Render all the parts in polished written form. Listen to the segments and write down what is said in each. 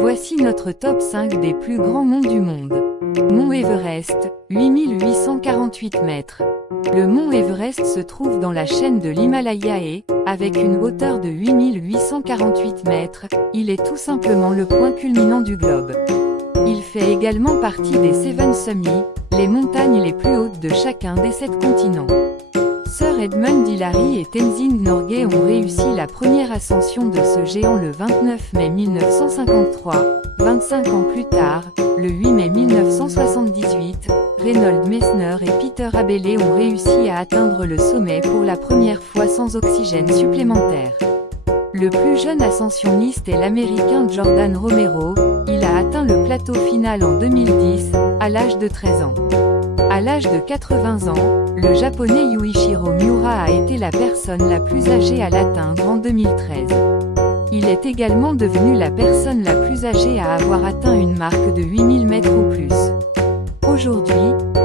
Voici notre top 5 des plus grands monts du monde. Mont Everest, 8848 mètres. Le mont Everest se trouve dans la chaîne de l'Himalaya et, avec une hauteur de 8848 mètres, il est tout simplement le point culminant du globe. Il fait également partie des Seven Summits, les montagnes les plus hautes de chacun des 7 continents. Sir Edmund Hillary et Tenzing Norgay ont réussi la première ascension de ce géant le 29 mai 1953. 25 ans plus tard, le 8 mai 1978, Reinhold Messner et Peter Abele ont réussi à atteindre le sommet pour la première fois sans oxygène supplémentaire. Le plus jeune ascensionniste est l'Américain Jordan Romero. Il a atteint le plateau final en 2010, à l'âge de 13 ans. À l'âge de 80 ans, le Japonais Yuichiro Miura a été la personne la plus âgée à l'atteindre en 2013. Il est également devenu la personne la plus âgée à avoir atteint une marque de 8000 mètres ou plus. Aujourd'hui,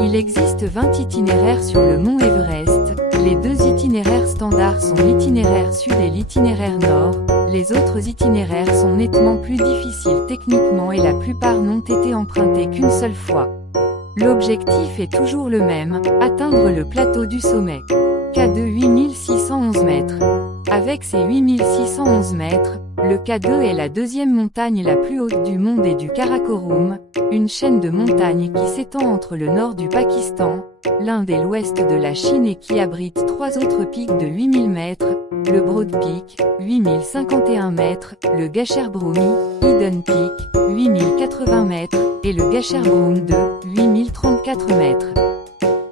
il existe 20 itinéraires sur le mont Everest. Les 2 itinéraires standards sont l'itinéraire sud et l'itinéraire nord. Les autres itinéraires sont nettement plus difficiles techniquement et la plupart n'ont été empruntés qu'une seule fois. L'objectif est toujours le même, atteindre le plateau du sommet. K2 8611 mètres. Avec ses 8611 mètres, le K2 est la 2e montagne la plus haute du monde et du Karakorum, une chaîne de montagnes qui s'étend entre le nord du Pakistan, l'Inde et l'ouest de la Chine et qui abrite 3 autres pics de 8000 mètres, le Broad Peak, 8051 mètres, le Gasherbrum Hidden Peak, 8080 mètres, et le Gasherbrum 2, 8034 mètres.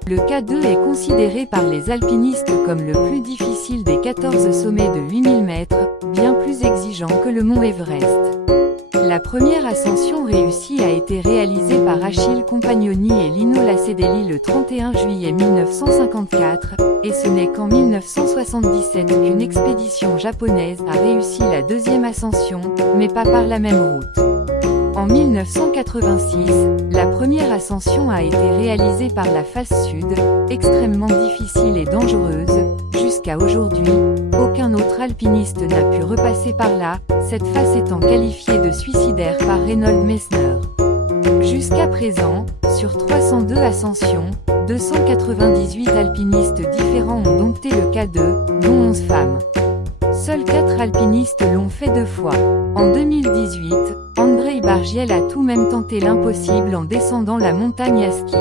Le K2 est considéré par les alpinistes comme le plus difficile des 14 sommets de 8000 mètres, bien plus exigeant que le mont Everest. La première ascension réussie a été réalisée par Achille Compagnoni et Lino Lacedelli le 31 juillet 1954, et ce n'est qu'en 1977 qu'une expédition japonaise a réussi la 2e ascension, mais pas par la même route. En 1986, la première ascension a été réalisée par la face sud, extrêmement difficile et dangereuse. Jusqu'à aujourd'hui, aucun autre alpiniste n'a pu repasser par là, cette face étant qualifiée de suicidaire par Reinhold Messner. Jusqu'à présent, sur 302 ascensions, 298 alpinistes différents ont dompté le K2, dont 11 femmes. Seuls 4 alpinistes l'ont fait 2 fois. En 2018, Andrei Bargiel a tout même tenté l'impossible en descendant la montagne à ski.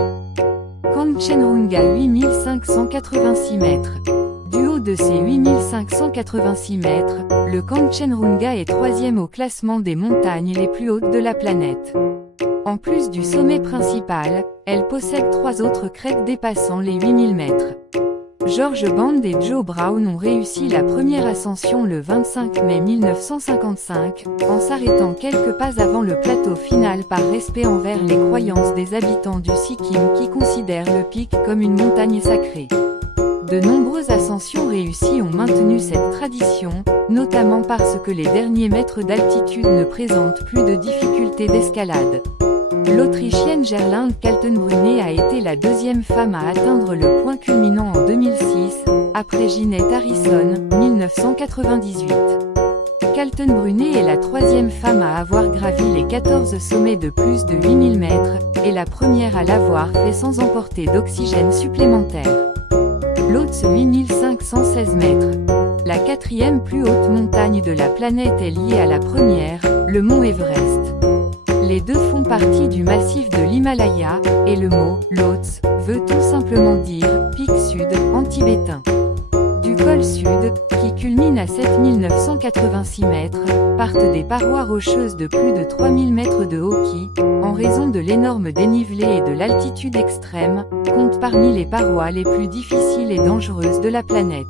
Kanchenjunga 8586 mètres. Du haut de ses 8586 mètres, le Kanchenjunga est 3e au classement des montagnes les plus hautes de la planète. En plus du sommet principal, elle possède 3 autres crêtes dépassant les 8000 mètres. George Band et Joe Brown ont réussi la première ascension le 25 mai 1955, en s'arrêtant quelques pas avant le plateau final par respect envers les croyances des habitants du Sikkim qui considèrent le pic comme une montagne sacrée. De nombreuses ascensions réussies ont maintenu cette tradition, notamment parce que les derniers mètres d'altitude ne présentent plus de difficultés d'escalade. L'Autrichienne Gerlinde Kaltenbrunner a été la 2e femme à atteindre le point culminant en 2006, après Ginette Harrison, 1998. Kaltenbrunner est la 3e femme à avoir gravi les 14 sommets de plus de 8000 mètres, et la première à l'avoir fait sans emporter d'oxygène supplémentaire. L'Lhotse 8516 mètres. La 4e plus haute montagne de la planète est liée à la première, le mont Everest. Les 2 font partie du massif de l'Himalaya, et le mot « Lhotse » veut tout simplement dire « pic sud » en tibétain. Du col sud, qui culmine à 7986 mètres, partent des parois rocheuses de plus de 3000 mètres de haut qui, en raison de l'énorme dénivelé et de l'altitude extrême, comptent parmi les parois les plus difficiles et dangereuses de la planète.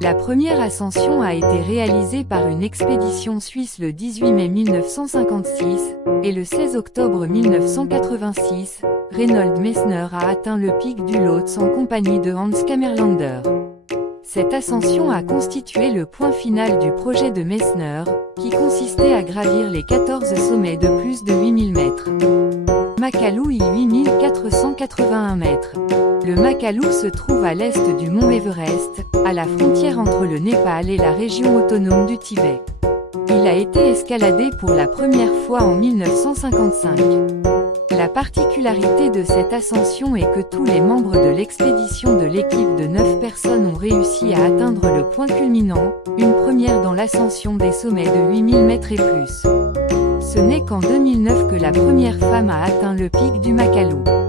La première ascension a été réalisée par une expédition suisse le 18 mai 1956, et le 16 octobre 1986, Reinhold Messner a atteint le pic du Lhotse en compagnie de Hans Kammerlander. Cette ascension a constitué le point final du projet de Messner, qui consistait à gravir les 14 sommets de plus de 8000 mètres. Makalu 8481 mètres. Le Makalu se trouve à l'est du mont Everest, à la frontière entre le Népal et la région autonome du Tibet. Il a été escaladé pour la première fois en 1955. La particularité de cette ascension est que tous les membres de l'expédition de l'équipe de 9 personnes ont réussi à atteindre le point culminant, une première dans l'ascension des sommets de 8000 mètres et plus. Ce n'est qu'en 2009 que la première femme a atteint le pic du Makalu.